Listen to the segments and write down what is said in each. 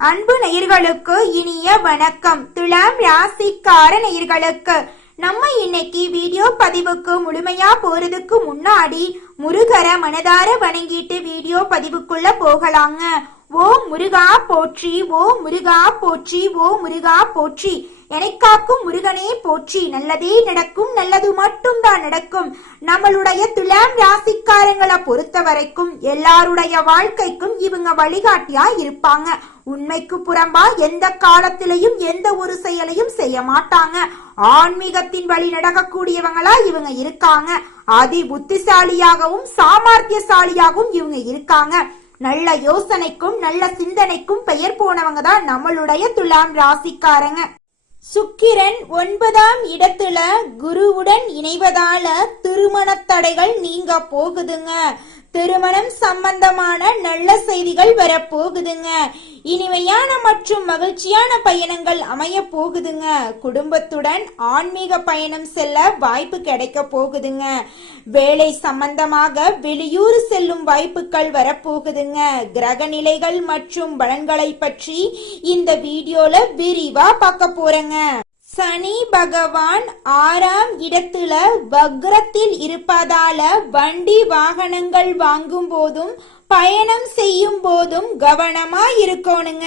அன்பு நேயர்களுக்கு இனிய வணக்கம். துலாம் ராசிக்கார நேயர்களுக்கு நம்ம இன்னைக்கு வீடியோ பதிவுக்கு முழுமையா போறதுக்கு முன்னாடி முருகரை மனதார வணங்கிட்டு வீடியோ பதிவுக்குள்ள போகலாங்க. ஓ முருகா போற்றி, ஓ முருகா போற்றி, ஓ முருகா போற்றி, எனக்காக்கும் முருகனே போற்றி. நல்லதே நடக்கும், நல்லது மட்டும் தான் நடக்கும். நம்மளுடைய துலாம் ராசிக்காரங்களை பொறுத்த வரைக்கும் எல்லாருடைய வாழ்க்கைக்கும் இவங்க வழிகாட்டியா இருப்பாங்க. உண்மைக்கு புறம்பா எந்த காலத்திலையும் எந்த ஒரு செயலையும் செய்ய மாட்டாங்க. ஆன்மீகத்தின் வழி நடக்கக்கூடியவங்களா இவங்க இருக்காங்க. அதி புத்திசாலியாகவும் சாமர்த்தியசாலியாகவும் இவங்க இருக்காங்க. நல்ல யோசனைக்கும் நல்ல சிந்தனைக்கும் பெயர் போனவங்க தான் நம்மளுடைய துலாம் ராசிக்காரங்க. சுக்கிரன் 9ஆம் இடத்துல குருவுடன் இணைவதால திருமண தடைகள் நீங்க போகுதுங்க. திருமணம் சம்பந்தமான நல்ல செய்திகள் வர போகுதுங்க. இனிமையான மற்றும் மகிழ்ச்சியான பயணங்கள் அமைய போகுதுங்க. குடும்பத்துடன் ஆன்மீக பயணம் செல்ல வாய்ப்பு கிடைக்க போகுதுங்க. வேலை சம்பந்தமாக வெளியூர் செல்லும் வாய்ப்புகள் வரப்போகுதுங்க. கிரக நிலைகள் மற்றும் பலன்களை பற்றி இந்த வீடியோல விரிவா பார்க்க போறேங்க. சனி பகவான் 6ஆம் இடத்துல வக்ரத்தில் இருப்பதால வண்டி வாகனங்கள் வாங்கும் போதும் பயணம் செய்யும் போதும் கவனமா இருக்கணுங்க.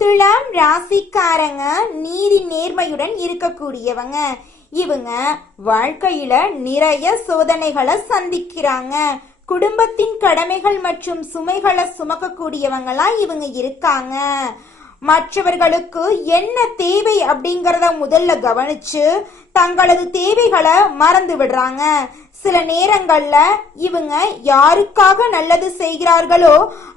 துலாம் ராசிக்காரங்க நீதி நேர்மையுடன் இருக்கக்கூடியவங்க. இவங்க வாழ்க்கையில நிறைய சோதனைகளை சந்திக்கிறாங்க. குடும்பத்தின் கடமைகள் மற்றும் சுமைகளை சுமக்கக்கூடியவங்களா இவங்க இருக்காங்க. மற்றவர்களுக்கு என்ன தேவை அப்படிங்கறத முதல்ல கவனிச்சு தங்களது தேவைகளை மறந்து விடுறாங்க. சில நேரங்கள்ல இவங்க யாருக்காக நல்லது செய்கிறார்களோ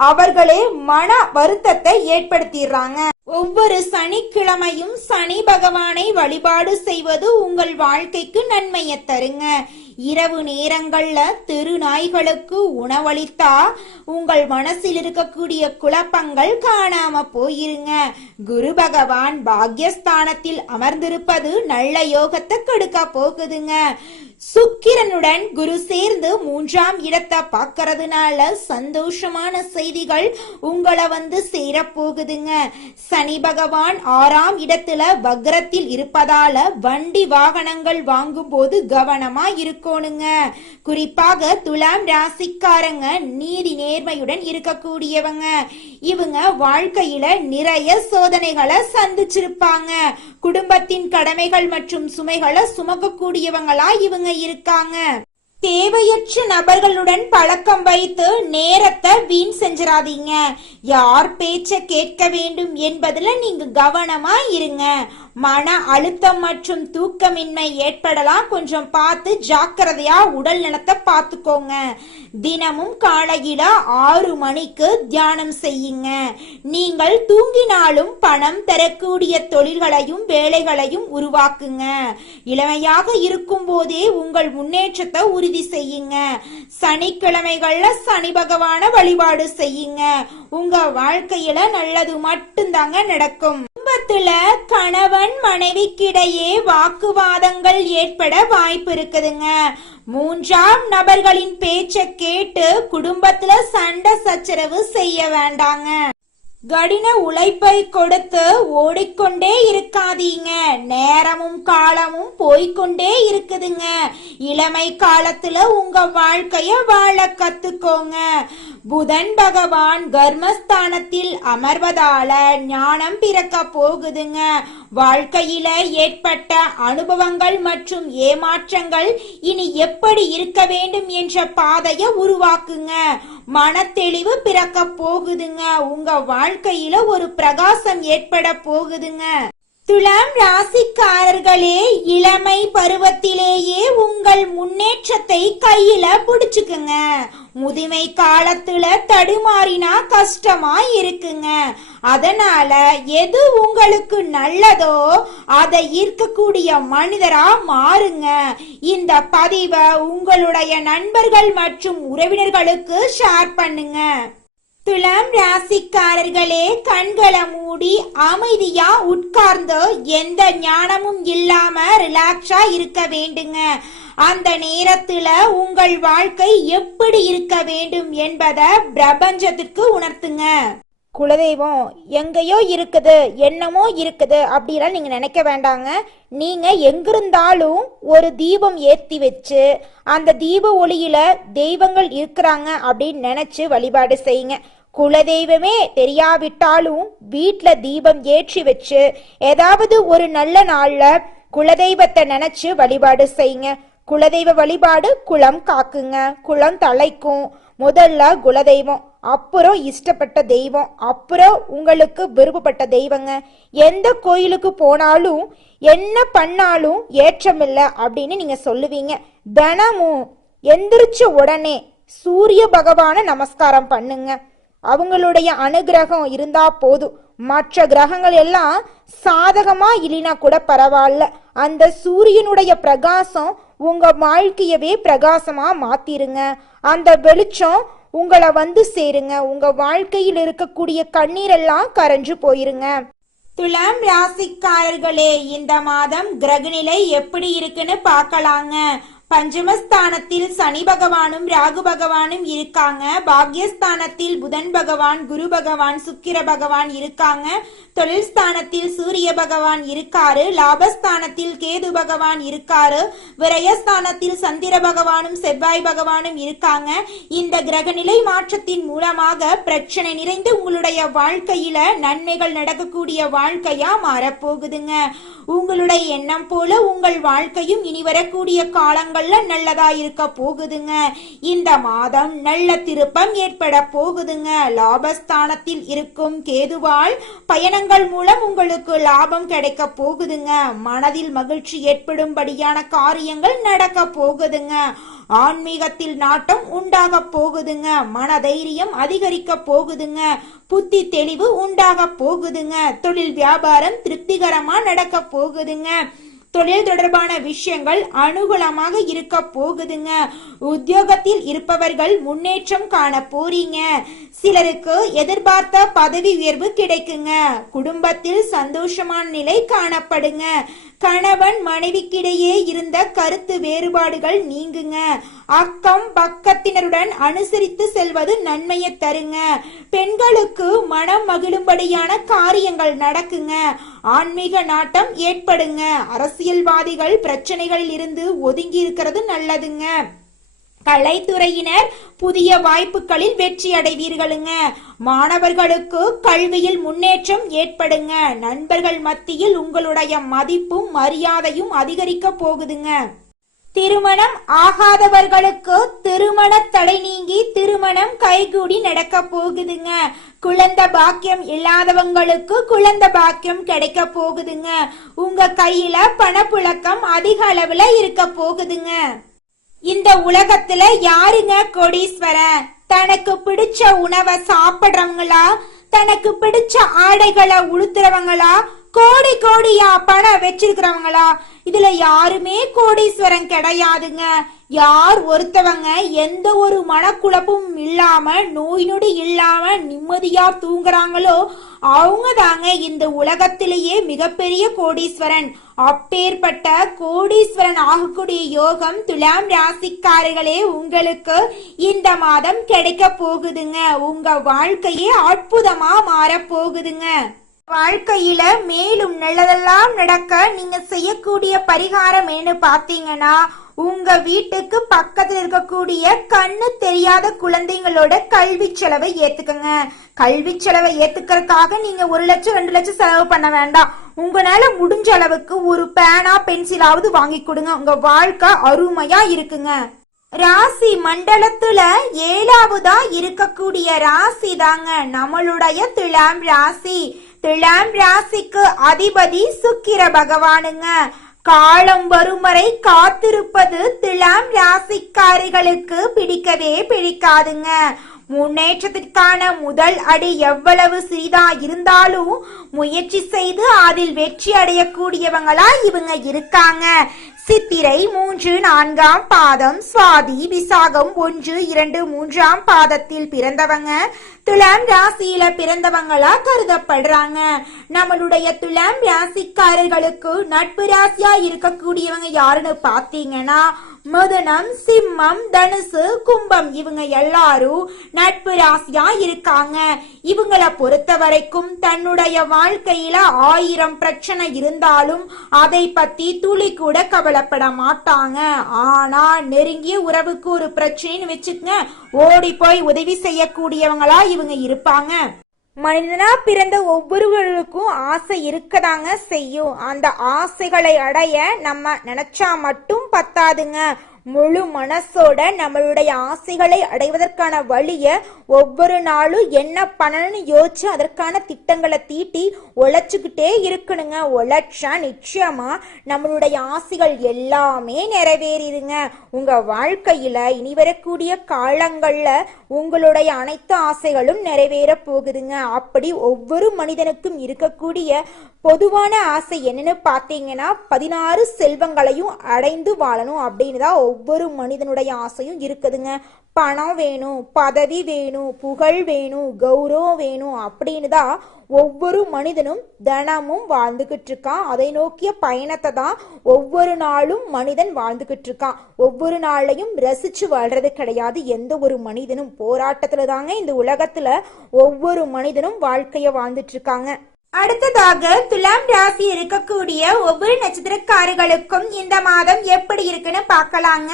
அவர்களே மன வருத்தத்தை ஏற்படுத்திடுறாங்க. ஒவ்வொரு சனிக்கிழமையும் சனி பகவானை வழிபாடு செய்வது உங்கள் வாழ்க்கைக்கு நன்மையை தருங்க. இரவு நேரங்கள்ல தெரு நாய்களுக்கு உணவளித்தா உங்கள் மனசில் இருக்கக்கூடிய குழப்பங்கள் காணாம போயிருங்க. குரு பகவான் பாக்யஸ்தானத்தில் அமர்ந்திருப்பது நல்ல யோகத்தை கொடுக்க போகுதுங்க. சுக்கிரனுடன் குரு சேர்ந்து 3ஆம் இடத்தை பார்க்கறதுனால சந்தோஷமான செய்திகள் உங்களை வந்து சேர போகுதுங்க. சனி பகவான் 6ஆம் இடத்துல வக்ரத்தில் இருப்பதால வண்டி வாகனங்கள் வாங்கும் போது கவனமா இருக்கணுங்க. குறிப்பாக துலாம் ராசிக்காரங்க நீதி நேர்மையுடன் இருக்கக்கூடியவங்க. இவங்க வாழ்க்கையில நிறைய சோதனைகளை சந்திச்சிருப்பாங்க. குடும்பத்தின் கடமைகள் மற்றும் சுமைகளை சுமக்கக்கூடியவங்களா இவங்க இருக்காங்க. தேவையற்ற நபர்களுடன் பழக்கம் வைத்து நேரத்தை வீண் செஞ்சிடாதீங்க. யார் பேச்ச கேட்க வேண்டும் என்பதுல நீங்க கவனமா இருங்க. மன அழுத்தம் மற்றும் தூக்கமின்மை ஏற்படலாம். கொஞ்சம் பார்த்து ஜாக்கிரதையா உடல் நலத்தை பார்த்துக்கோங்க. தினமும் காலையில 6 மணிக்கு தியானம் செய்யுங்க. நீங்கள் தூங்கினாலும் பணம் தரக்கூடிய தொழில்களையும் வேலைகளையும் உருவாக்குங்க. இளமையாக இருக்கும் போதே உங்கள் முன்னேற்றத்தை உறுதி செய்யுங்க. சனிக்கிழமைகள்ல சனி பகவான வழிபாடு செய்யுங்க. உங்க வாழ்க்கையில நல்லது மட்டும்தாங்க நடக்கும். குடும்பத்துல கணவன் மனைவிக்கிடையே வாக்குவாதங்கள் ஏற்பட வாய்ப்பு இருக்குதுங்க. 3ஆம் நபர்களின் பேச்ச கேட்டு குடும்பத்துல சண்டை சச்சரவு செய்ய வேண்டாங்க. கடின உழைப்பை கொடுத்து ஓடிக்கொண்டே இருக்காதீங்க. நேரமும் காலமும் போய்கொண்டே இருக்குதுங்க. இளமை காலத்துல உங்க வாழ்க்கைய வாழ கத்துக்கோங்க. புதன் பகவான் கர்மஸ்தானத்தில் அமர்வதால ஞானம் பிறக்க போகுதுங்க. வாழ்க்கையில ஏற்பட்ட அனுபவங்கள் மற்றும் ஏமாற்றங்கள் இனி எப்படி இருக்க வேண்டும் என்ற பாதையை உருவாக்குங்க. மனத்தெளிவு பிறக்க போகுதுங்க. உங்க வாழ்க்கையில ஒரு பிரகாசம் ஏற்பட போகுதுங்க. துலாம் ராசிக்காரர்களே, இளமை பருவத்திலேயே உங்கள் முன்னேற்றத்தை கையில புடிச்சுக்குங்க. முதுமை காலத்துல தடுமாறினா கஷ்டமா இருக்குங்க. அதனால எது உங்களுக்கு நல்லதோ அதை ஈர்க்கக்கூடிய மனிதரா மாறுங்க. இந்த பதிவை உங்களுடைய நண்பர்கள் மற்றும் உறவினர்களுக்கு ஷேர் பண்ணுங்க. துலாம் ராசிக்காரர்களே, கண்களை மூடி அமைதியா உட்கார்ந்து எந்த ஞானமும் இல்லாம ரிலாக்ஸா இருக்க வேண்டுங்க. அந்த நேரத்துல உங்கள் வாழ்க்கை எப்படி இருக்க வேண்டும் என்பதை பிரபஞ்சத்திற்கு உணர்த்துங்க. குலதெய்வம் எங்கேயோ இருக்குது, என்னமோ இருக்குது அப்படிலாம் நீங்க நினைக்க வேண்டாங்க. நீங்க எங்கிருந்தாலும் ஒரு தீபம் ஏற்றி வச்சு அந்த தீப ஒளியில தெய்வங்கள் இருக்கிறாங்க அப்படின்னு நினைச்சு வழிபாடு செய்யுங்க. குலதெய்வமே தெரியாவிட்டாலும் வீட்டுல தீபம் ஏற்றி வச்சு ஏதாவது ஒரு நல்ல நாள்ல குலதெய்வத்தை நினைச்சு வழிபாடு செய்யுங்க. குலதெய்வ வழிபாடு குலம் காக்குங்க, குலம் தலைக்கும். முதல்ல குலதெய்வம், அப்புறம் இஷ்டப்பட்ட தெய்வம், அப்புறம் உங்களுக்கு விருப்பப்பட்ட தெய்வங்க. எந்த கோயிலுக்கு போனாலும் என்ன பண்ணாலும் ஏற்றமில்லை அப்படின்னு நீங்க சொல்லுவீங்க. தினமும் எந்திரிச்ச உடனே சூரிய பகவான நமஸ்காரம் பண்ணுங்க. அவங்களுடைய அனுகிரகம் இருந்தா போதும். மற்ற கிரகங்கள் எல்லாம் சாதகமா இல்லைனா கூட பரவாயில்ல, அந்த சூரியனுடைய பிரகாசம் உங்க வாழ்க்கையவே பிரகாசமா மாத்திருங்க. அந்த வெளிச்சம் உங்களை வந்து சேருங்க. உங்க வாழ்க்கையில் இருக்கக்கூடிய கண்ணீரெல்லாம் கரைஞ்சு போயிருங்க. துலாம் ராசிக்காரர்களே, இந்த மாதம் கிரகநிலை எப்படி இருக்குன்னு பார்க்கலாங்க. பஞ்சமஸ்தானத்தில் சனி பகவானும் ராகு பகவானும் இருக்காங்க. பாக்யஸ்தானத்தில் புதன் பகவான், குரு பகவான், சுக்கிர பகவான் இருக்காங்க. தொழில் ஸ்தானத்தில் சூரிய பகவான் இருக்காரு. லாபஸ்தானத்தில் கேது பகவான் இருக்காரு. விரயஸ்தானத்தில் சந்திர பகவானும் செவ்வாய் பகவானும் இருக்காங்க. இந்த கிரகநிலை மாற்றத்தின் மூலமாக பிரச்சனை நிறைந்து உங்களுடைய வாழ்க்கையில நன்மைகள் நடக்கக்கூடிய வாழ்க்கையா மாறப்போகுதுங்க. உங்களுடைய எண்ணம் போல உங்கள் வாழ்க்கையும் இனி வரக்கூடிய காலங்கள்ல நல்லதா இருக்க போகுதுங்க. இந்த மாதம் நல்ல திருப்பம் ஏற்பட போகுதுங்க. லாபஸ்தானத்தில் இருக்கும் கேதுவால் பயணங்கள் மூலம் உங்களுக்கு லாபம் கிடைக்க போகுதுங்க. மனதில் மகிழ்ச்சி ஏற்படும்படியான காரியங்கள் நடக்க போகுதுங்க. ஆன்மீகத்தில் நாட்டம் உண்டாக போகுதுங்க. மனதைரியம் அதிகரிக்க போகுதுங்க. புத்தி தெளிவு உண்டாக போகுதுங்க. தொழில் வியாபாரம் திருப்திகரமா நடக்க போகுதுங்க. தொழில் தொடர்பான விஷயங்கள் அனுகூலமாக இருக்க போகுதுங்க. உத்தியோகத்தில் இருப்பவர்கள் முன்னேற்றம் காண போறீங்க. சிலருக்கு எதிர்பார்த்த பதவி உயர்வு கிடைக்குங்க. குடும்பத்தில் சந்தோஷமான நிலை காணப்படுங்க. கணவன் மனைவிக்கிடையே இருந்த கருத்து வேறுபாடுகள் நீங்குங்க. அக்கம் பக்கத்தினருடன் அனுசரித்து செல்வது நன்மையை தருங்க. பெண்களுக்கு மனம் மகிழும்படியான காரியங்கள் நடக்குங்க. ஆன்மீக நாட்டம் ஏற்படுங்க. அரசியல்வாதிகள் பிரச்சனைகளில் இருந்து ஒதுங்கி இருக்கிறது நல்லதுங்க. கலைத்துறையினர் புதிய வாய்ப்புகளில் வெற்றி அடைவீர்களுங்க. மாணவர்களுக்கு கல்வியில் முன்னேற்றம் ஏற்படுங்க. நண்பர்கள் மத்தியில் உங்களுடைய மதிப்பும் மரியாதையும் அதிகரிக்க போகுதுங்க. திருமணம் ஆகாதவர்களுக்கு திருமண தடை நீங்கி திருமணம் கைகூடி நடக்க போகுதுங்க. குழந்தை பாக்கியம் இல்லாதவங்களுக்கு குழந்தை பாக்கியம் கிடைக்க போகுதுங்க. உங்க கையில பணப்புழக்கம் அதிக அளவுல இருக்க போகுதுங்க. இந்த உலகத்துல யாருங்க கோடீஸ்வரன்? தனக்கு பிடிச்ச உணவை சாப்பிடுறவங்களா, தனக்கு பிடிச்ச ஆடைகளை உடுத்துறவங்களா, கோடி கோடியா பணம் வச்சிருக்கிறவங்களா? இதுல யாருமே கோடீஸ்வரன் கிடையாதுங்க. யார் ஒருத்தவங்க எந்த ஒரு மனக்குழப்பும் இல்லாம நோய் நொடி இல்லாம நிம்மதியா தூங்குறாங்களோ அவங்க தாங்க இந்த உலகத்திலேயே மிகப்பெரிய கோடீஸ்வரன். அப்பேற்பட்ட கோடீஸ்வரன் ஆகக்கூடிய யோகம் துலாம் ராசிக்காரர்களே உங்களுக்கு இந்த மாதம் கிடைக்க போகுதுங்க. உங்க வாழ்க்கையே அற்புதமா மாற போகுதுங்க. வாழ்க்கையில மேலும் நல்லதெல்லாம் நடக்க நீங்க செய்யக்கூடிய பரிகாரம் என்ன பாத்தீங்கன்னா, உங்க வீட்டுக்கு பக்கத்துல இருக்கக்கூடிய கண்ணு தெரியாத குழந்தைங்களோட கல்வி செலவை ஏத்துக்கங்க. கல்வி செலவை ஏத்துக்கிறதுக்காக நீங்க 1 லட்சம் 2 லட்சம் செலவு பண்ண வேண்டாம். உங்களால முடிஞ்ச அளவுக்கு ஒரு பேனா பென்சிலாவது வாங்கி கொடுங்க. உங்க வாழ்க்கை அருமையா இருக்குங்க. ராசி மண்டலத்துல 7வதா இருக்கக்கூடிய ராசி தாங்க நம்மளுடைய துலாம் ராசி. துலாம் ராசிக்கு அதிபதி சுக்கிர பகவானுங்க. காலம் வரும் வரை காத்திருப்பது துலாம் ராசிக்காரிகளுக்கு பிடிக்கவே பிடிக்காதுங்க. முன்னேற்றத்திற்கான முதல் அடி எவ்வளவு சிறிதா இருந்தாலும் முயற்சி செய்து அதில் வெற்றி அடையக்கூடியவங்களா இவங்க இருக்காங்க. சித்திரை 3, 4ஆம் பாதம், சுவாதி, விசாகம் 1, 2, 3ஆம் பாதத்தில் பிறந்தவங்க துலாம் ராசியில பிறந்தவங்களா கருதப்படுறாங்க. நம்மளுடைய துலாம் ராசிக்காரர்களுக்கு நட்பு ராசியா இருக்கக்கூடியவங்க யாருன்னு பாத்தீங்கன்னா மிதுனம், சிம்மம், தனுசு, கும்பம் இவங்க எல்லாரும் நட்பு ராசியா இருக்காங்க. இவங்களை பொறுத்த வரைக்கும் தன்னுடைய வாழ்க்கையில 1000 பிரச்சனை இருந்தாலும் அதை பத்தி துளி கூட கவலைப்பட மாட்டாங்க. ஆனா நெருங்கிய உறவுக்கு ஒரு பிரச்சனைன்னு வச்சுக்கங்க, ஓடி போய் உதவி செய்யக்கூடியவங்களா இவங்க இருப்பாங்க. மனிதனா பிறந்த ஒவ்வொருவருக்கும் ஆசை இருக்கதாங்க செய்யும். அந்த ஆசைகளை அடைய நம்ம நினைச்சா மட்டும் பத்தாதுங்க. முழு மனசோட நம்மளுடைய ஆசைகளை அடைவதற்கான வழிய ஒவ்வொரு நாளும் என்ன பண்ணணும்னு யோசிச்சு அதற்கான திட்டங்களை தீட்டி உழைச்சுக்கிட்டே இருக்கணுங்க. உழைச்சா நிச்சயமா நம்மளுடைய ஆசைகள் எல்லாமே நிறைவேறிடுங்க. உங்க வாழ்க்கையில இனி வரக்கூடிய காலங்கள்ல உங்களுடைய அனைத்து ஆசைகளும் நிறைவேற போகுதுங்க. அப்படி ஒவ்வொரு மனிதனுக்கும் இருக்கக்கூடிய பொதுவான ஆசை என்னன்னு பார்த்தீங்கன்னா 16 செல்வங்களையும் அடைந்து வாழணும் அப்படின்னு தான் ஒவ்வொரு மனிதனுடைய ஆசையும் இருக்குதுங்க. பணம் வேணும், பதவி வேணும், புகழ் வேணும், கௌரவம் வேணும் அப்படின்னு தான் ஒவ்வொரு மனிதனும் தினமும் வாழ்ந்துகிட்டு இருக்கான். அதை நோக்கிய பயணத்தை தான் ஒவ்வொரு நாளும் மனிதன் வாழ்ந்துகிட்டு இருக்கான். ஒவ்வொரு நாளையும் ரசிச்சு வாழ்றது கிடையாது எந்த ஒரு மனிதனும். போராட்டத்துல தாங்க இந்த உலகத்துல ஒவ்வொரு மனிதனும் வாழ்க்கைய வாழ்ந்துட்டு இருக்காங்க. அடுத்ததாக துலாம் ராசி இருக்கக்கூடிய ஒவ்வொரு நட்சத்திரக்காரர்களுக்கும் இந்த மாதம் எப்படி இருக்குன்னு பார்க்கலாங்க.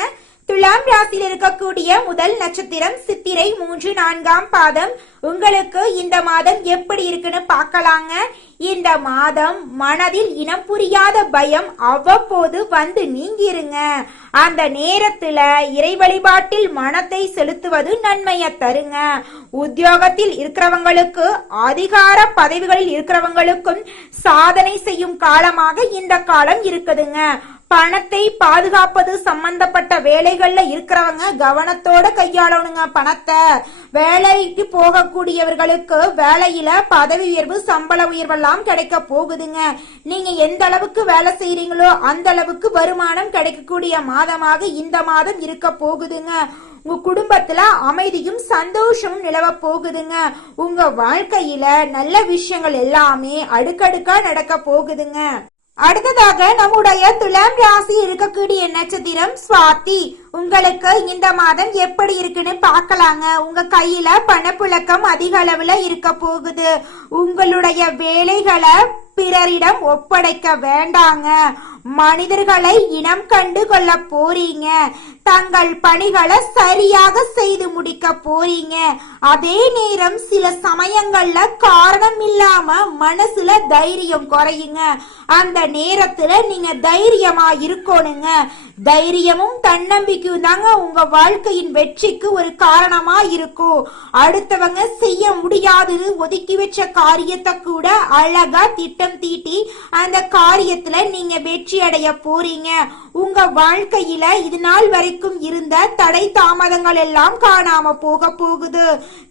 துலாம் ராசியில் இருக்கக்கூடிய முதல் நட்சத்திரம் சித்திரை 3, 4ஆம் பாதம். உங்களுக்கு இந்த மாதம் எப்படி இருக்குன்னு பார்க்கலாங்க. இந்த மாதம் மனதில் இனம் புரியாத பயம் அவ்வப்போது வந்து நீங்கிருங்க. அந்த நேரத்துல இறை வழிபாட்டில் மனத்தை செலுத்துவது நன்மையை தருங்க. உத்தியோகத்தில் இருக்கிறவங்களுக்கு, அதிகார பதவிகளில் இருக்கிறவங்களுக்கும் சாதனை செய்யும் காலமாக இந்த காலம் இருக்குதுங்க. பணத்தை பாதுகாப்பது சம்பந்தப்பட்ட வேலைகள்ல இருக்கிறவங்க கவனத்தோட கையாளணுங்க. பணத்தை வேலைக்கு போகக்கூடியவர்களுக்கு வேலையில பதவி உயர்வு, சம்பள உயர்வெல்லாம் கிடைக்க போகுதுங்க. நீங்க எந்த அளவுக்கு வேலை செய்யறீங்களோ அந்த அளவுக்கு வருமானம் கிடைக்கக்கூடிய மாதமாக இந்த மாதம் இருக்க போகுதுங்க. உங்க குடும்பத்துல அமைதியும் சந்தோஷமும் நிலவ போகுதுங்க. உங்க வாழ்க்கையில நல்ல விஷயங்கள் எல்லாமே அடுக்கடுக்கா நடக்க போகுதுங்க. அடுத்ததாக நம்முடைய துலாம் ராசி இருக்கக்கூடிய நட்சத்திரம் சுவாதி. உங்களுக்கு இந்த மாதம் எப்படி இருக்குன்னு பார்க்கலாங்க. உங்க கையில பணப்புழக்கம் அதிக அளவுல இருக்க போகுது. உங்களுடைய வேலைகளை பிறரிடம் ஒப்படைக்க வேண்டாங்க. மனிதர்களை இனம் கண்டு கொள்ள போறீங்க. தங்கள் பணிகளை சரியாக செய்து முடிக்க போறீங்க. அதே நேரம் சில சமயங்கள்ல காரணம் இல்லாம மனசுல தைரியம் குறையுங்க. அந்த நேரத்துல நீங்க தைரியமா இருக்கணுங்க. தைரியமும் தன்னம்பிக்கையும் தாங்க உங்க வாழ்க்கையின் வெற்றிக்கு ஒரு காரணமா இருக்கும். அடுத்தவங்க செய்ய முடியாதது ஒதுக்கி வச்ச காரியத்தை கூட அழகா திட்டம் தீட்டி அந்த காரியத்துல நீங்க வெற்றி அடைய போறீங்க. உங்க வாழ்க்கையில இது நாள் வரைக்கும் இருந்த தடை தாமதங்கள் எல்லாம் காணாம போக போகுது.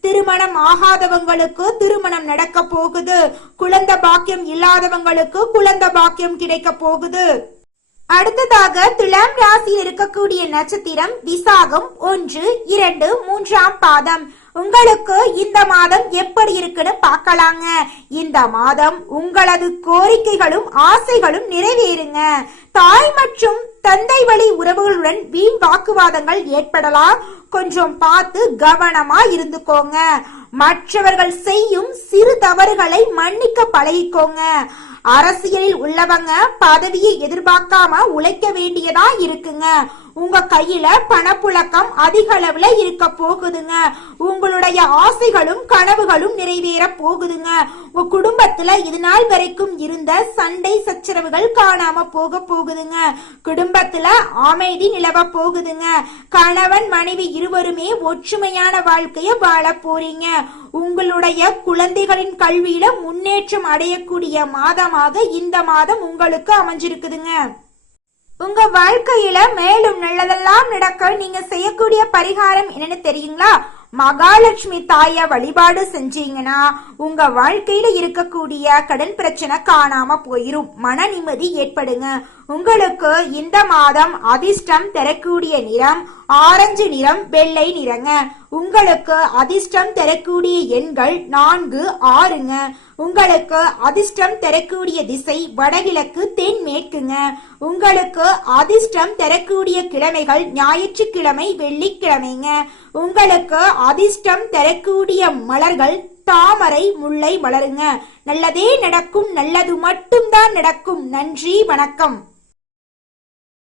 திருமணம் ஆகாதவங்களுக்கு திருமணம் நடக்க போகுது. குழந்தை பாக்கியம் இல்லாதவங்களுக்கு குழந்தை பாக்கியம் கிடைக்க போகுது. அடுத்ததாக துலாம் ராசியில் இருக்கக்கூடிய நட்சத்திரம் விசாகம் 1, 2, 3ஆம் பாதம். உங்களுக்கு இந்த மாதம் எப்படி இருக்குன்னு பார்க்கலாங்க. இந்த மாதம் உங்களது கோரிக்கைகளும் ஆசைகளும் நிறைவேறுங்க. தாய் மற்றும் தந்தை வழி உறவுகளுடன் வீண் வாக்குவாதங்கள் ஏற்படலாம். கொஞ்சம் பார்த்து கவனமா இருந்துக்கோங்க. மற்றவர்கள் செய்யும் சிறு தவறுகளை மன்னிக்க பழகிக்கோங்க. அரசியலில் உள்ளவங்க பதவியை எதிர்பார்க்காம உழைக்க வேண்டியதா இருக்குங்க. உங்க கையில பணப்புழக்கம் அதிக அளவுல இருக்க போகுதுங்க. உங்களுடைய ஆசைகளும் கனவுகளும் நிறைவேற போகுதுங்க. உங்க குடும்பத்துல இது நாள் வரைக்கும் இருந்த சண்டை சச்சரவுகள் காணாம போக போகுதுங்க. குடும்பத்துல அமைதி நிலவ போகுதுங்க. கணவன் மனைவி இருவருமே ஒற்றுமையான வாழ்க்கைய வாழ போறீங்க. உங்களுடைய குழந்தைகளின் கல்வியில முன்னேற்றம் அடையக்கூடிய மாதமாக இந்த மாதம் உங்களுக்கு அமைஞ்சிருக்குதுங்க. உங்க வாழ்க்கையில மேலும் நல்லதெல்லாம் நடக்க நீங்க செய்யக்கூடிய பரிகாரம் என்னன்னு தெரியுங்களா? மகாலட்சுமி தாய வழிபாடு செஞ்சீங்கன்னா உங்க வாழ்க்கையில இருக்கக்கூடிய கடன் பிரச்சனை காணாம போயிரும். மன நிம்மதி ஏற்படுங்க. உங்களுக்கு இந்த மாதம் அதிர்ஷ்டம் தரக்கூடிய நிறம் ஆரஞ்சு நிறம், வெள்ளை நிறங்க. உங்களுக்கு அதிர்ஷ்டம் தரக்கூடிய எண்கள் 4, 6ங்க. உங்களுக்கு அதிர்ஷ்டம் தரக்கூடிய திசை வடகிழக்கு, தென்மேற்குங்க. உங்களுக்கு அதிர்ஷ்டம் தரக்கூடிய கிழமைகள் ஞாயிற்றுக்கிழமை, வெள்ளிக்கிழமைங்க. உங்களுக்கு அதிர்ஷ்டம் தரக்கூடிய மலர்கள் தாமரை, முல்லை மலருங்க. நல்லதே நடக்கும், நல்லது மட்டும்தான் நடக்கும். நன்றி, வணக்கம்.